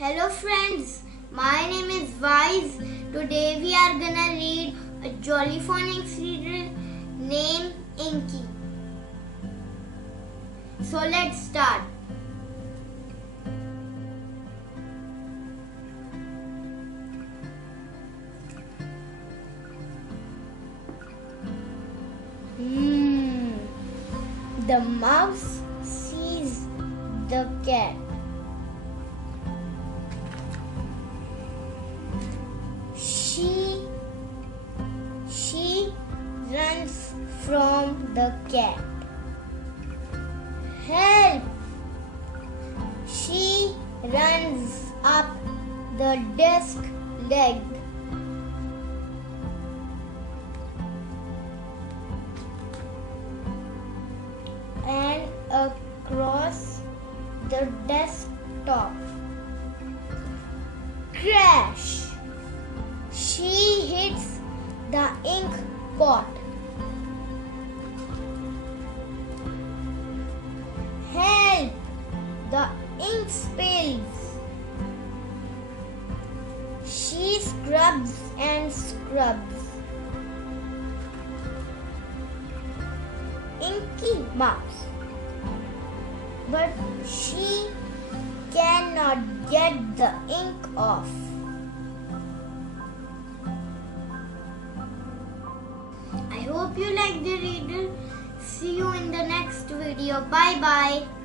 Hello friends, my name is Waaiz. Today we are gonna read a jolly phonics reader named Inky. So let's start. The mouse sees the cat. She runs from the cat. Help! She runs up the desk leg. And across the desktop. Crash! She hits the ink pot. Help! The ink spills. She scrubs and scrubs. Inky mouse. But she cannot get the ink off. I hope you like the reader. See you in the next video. Bye bye.